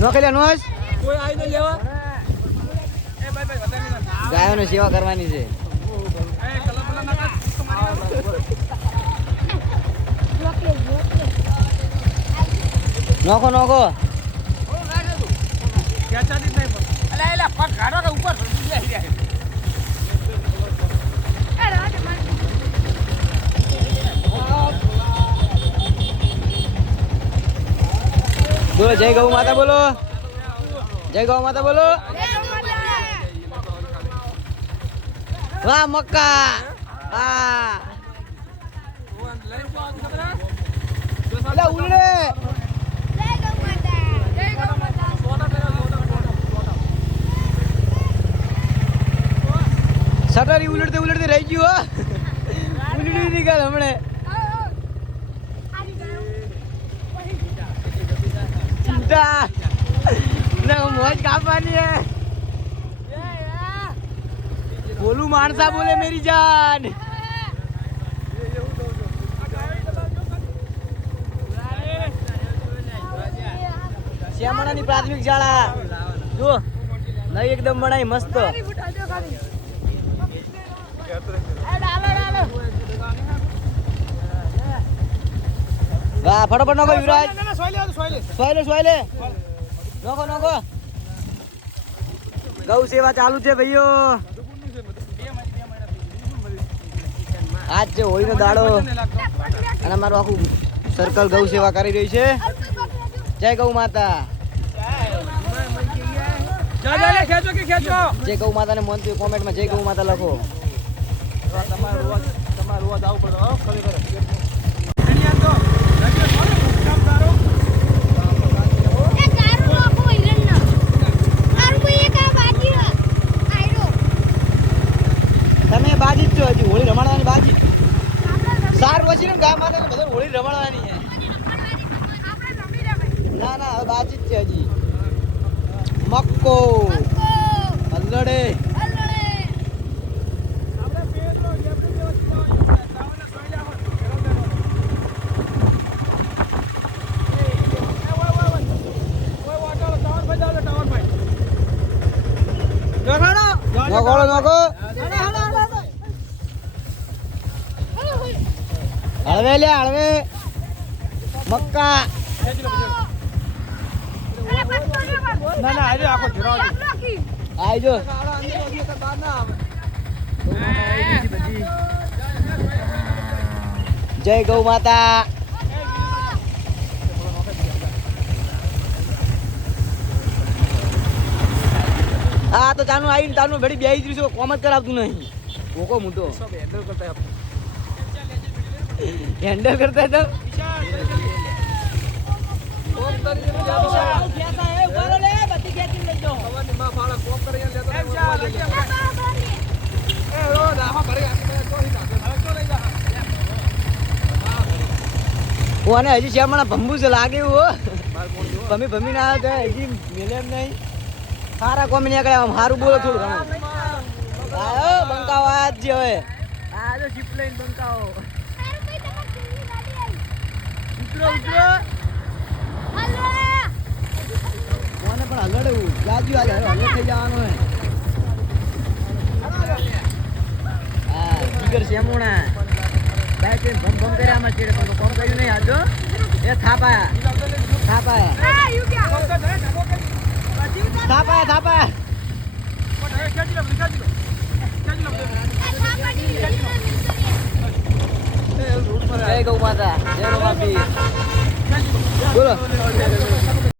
નોકરી નોસ કોઈ આઈને લેવા એ ભાઈ ગાયોની સેવા કરવાની છે. એ કલમ ના નોખો નોખો ખેંચા દી નહીં પણ અલે એલા પગ ગાડો કે ઉપર બેસી જાય બોલો જય ગૌ માતા બોલો. જય ગૌ માતા બોલો. વાહ મક્કા હા ઉલડે સટરી ઉલડતે ઉલડતે રહી ગયું હો ઉલડી નીકળ હમણે ચિંતા ના મોજ કાપવાની હે બોલું માણસા બોલે મેરી જાન શ્યામણાની પ્રાથમિક શાળા જો નઈ એકદમ બનાવી મસ્ત વાહ ફટાફટ નોખો યુવરાજ સોયલે નોખો નોખો ગૌ સેવા ચાલુ છે ભાઈઓ આજ છે હોળીનો દાડો અને અમારું આખું સર્કલ ગૌ સેવા કરી રહ્યું છે. જય ગૌ માતા જય ગૌ માતાને મનથી કોમેન્ટમાં જય ગૌ માતા લખો. તમારું રોજ આવું પડે ખરેખર તમે બાજી જ છો હજી હોળી રમાડવાની બાજી સાર પછી ને ગામ માટે બધા હોળી રમાડવાની છે. ના ના હવે બાજી જ છે હજી મક્કો અલ્લડે નોખો નોખો હળવે લે હળવે મક્કા ના ના આજે આખો જરાવ આવજો જય ગૌ માતા હા તો તાનું આવીને તાનું ભેડી બેહી જ રહ્યું છે કોમ જ કરાવતું નહીં ભોકો મોટો હેન્ડલ કરતા તો અને હજી શ્યામણા ભંબુ છે લાગે એવું ભમી ભમી ના આવે હજી મેલે એમ નહીં સારા કોમી નીકળે આમ સારું બોલો થોડું ઘણું બંકાવો આજ જે હવે આ જો શિપ લઈને બંકાવો ઉતરો ઉતરો કોને પણ હલડે લાગ્યું આજે હલડ થઈ જવાનું હે હા જીગર શ્યામુણા બાઈક લઈને ભમ ભમ કર્યા આમાં ચેડે પણ કોમ કર્યું નહીં આજો એ થાપાયા જય ગૌ માતા જય રમાપી બોલો